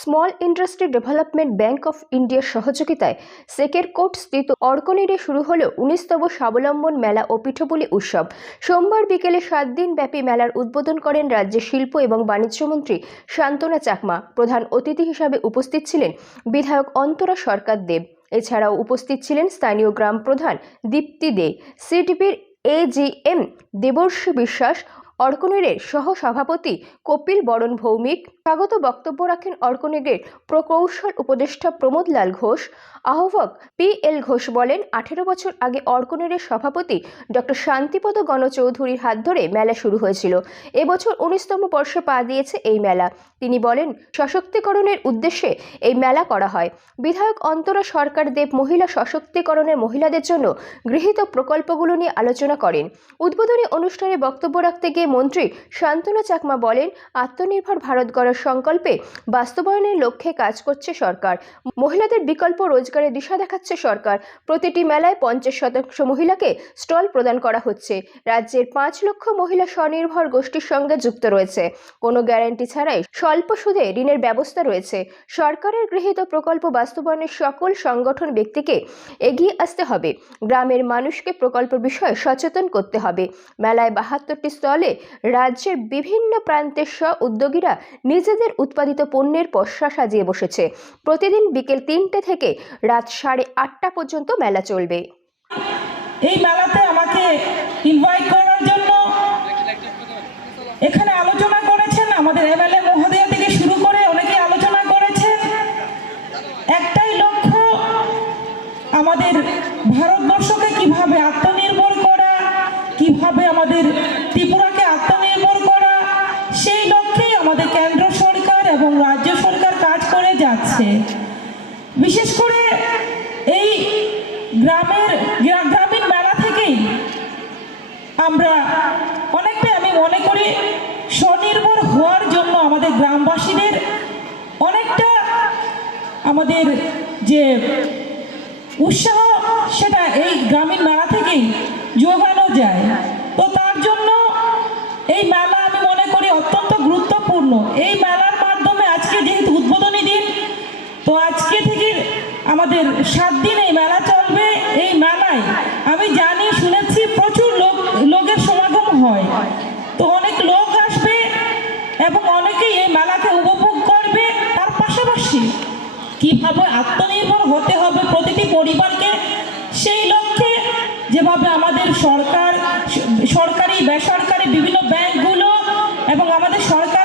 Small industry development bank of ইন্ডিয়ার সহযোগিতায় সেকেরকোট স্থিত অর্কনিডে শুরু হলো 19তম স্বাবলম্বন মেলা ও পিঠেপুলি উৎসব। সোমবার বিকেলে 7 দিন ব্যাপী মেলার উদ্বোধন করেন রাজ্যের শিল্প এবং বাণিজ্য মন্ত্রী শান্তনা চাকমা। প্রধান অতিথি হিসাবে উপস্থিত ছিলেন বিধায়ক অন্তরা সরকার দেব। এছাড়াও উপস্থিত ছিলেন স্থানীয় গ্রাম প্রধান দীপ্তি দে, সিডিপির এজিএম দেবর্ষী বিশ্বাস, অর্কনিডের সহ সভাপতি কপিল বরণ ভৌমিক। স্বাগত বক্তব্য রাখেন অর্কনিডের প্রকৌশল উপদেষ্টা প্রমোদ লাল ঘোষ। আহ্বায়ক PL ঘোষ বলেন, 18 বছর আগে অর্কনিডের সভাপতি ডক্টর শান্তিপদ গণচৌধুরীর হাত ধরে মেলা শুরু হয়েছিল। এবছর 19তম বর্ষে পা দিয়েছে এই মেলা। তিনি বলেন, সশক্তিকরণের উদ্দেশ্যে এই মেলা করা হয়। বিধায়ক অন্তরা সরকার দেব মহিলা সশক্তিকরণের মহিলাদের জন্য গৃহীত প্রকল্পগুলো নিয়ে আলোচনা করেন। উদ্বোধনী অনুষ্ঠানে বক্তব্য রাখতে গিয়ে মন্ত্রী শান্তনা চাকমা বলেন, আত্মনির্ভর ভারত গড়ার সংকল্পে বাস্তবায়নের লক্ষ্যে কাজ করছে সরকার। মহিলাদের বিকল্প রোজগারের দিশা দেখাচ্ছে সরকার। প্রতিটি মেলায় 50% মহিলাকে স্টল প্রদান করা হচ্ছে। রাজ্যের 5 লক্ষ মহিলা স্বনির্ভর গোষ্ঠীর সঙ্গে যুক্ত রয়েছে। কোনো গ্যারান্টি ছাড়াই স্বল্প সুদে ঋণের ব্যবস্থা রয়েছে। সরকারের গৃহীত প্রকল্প বাস্তবায়নের সকল সংগঠন ব্যক্তিকে এগিয়ে আসতে হবে। গ্রামের মানুষকে প্রকল্প বিষয়ে সচেতন করতে হবে। মেলায় 72টি স্টলে রাজ্যের বিভিন্ন প্রান্তের উদ্যোগীরা নিজেদের উৎপাদিত পণ্যের পসরা সাজিয়ে বসেছে। প্রতিদিন বিকেল 3টে থেকে রাত 8:30 পর্যন্ত মেলা চলবে। এই মেলাতে আমাকে ইনভাইট করার জন্য এখানে আলোচনা করেছেন আমাদের MLA মহোদয়া থেকে শুরু করে অনেকে আলোচনা করেছেন। একটাই লক্ষ্য, আমাদের ভারতবর্ষকে কিভাবে আত্মনির্ভর করা, কিভাবে আমাদের ত্রিপুরাকে আত্মনির্ভর করা, সেই লক্ষ্যেই আমাদের কেন্দ্র সরকার এবং রাজ্য সরকার কাজ করে যাচ্ছে। বিশেষ করে এই গ্রামীণ মেলা থেকেই আমরা অনেকটাই, আমি মনে করি, স্বনির্ভর হওয়ার জন্য আমাদের গ্রামবাসীদের অনেকটা আমাদের যে উৎসাহ, সেটা এই গ্রামীণ মেলা থেকেই যোগানো যায়। তো তার জন্য এই মেলা আমি মনে করি অত্যন্ত গুরুত্বপূর্ণ। এই মেলার মাধ্যমে আজকে যেহেতু উদ্বোধনী দিন, তো আজকে থেকে আমাদের 7 দিন এই মেলা চলবে। এই মেলায় আমি জানি, শুনেছি প্রচুর লোকের সমাগম হয়। তো অনেক লোক আসবে এবং অনেকেই এই মেলাকে উপভোগ করবে। তার পাশাপাশি কিভাবে আত্মনির্ভর হতে হবে প্রতিটি পরিবারকে, সেই লক্ষ্যে যেভাবে আমাদের সরকারি বেসরকারি বিভিন্ন ব্যাংকগুলো এবং আমাদের সরকার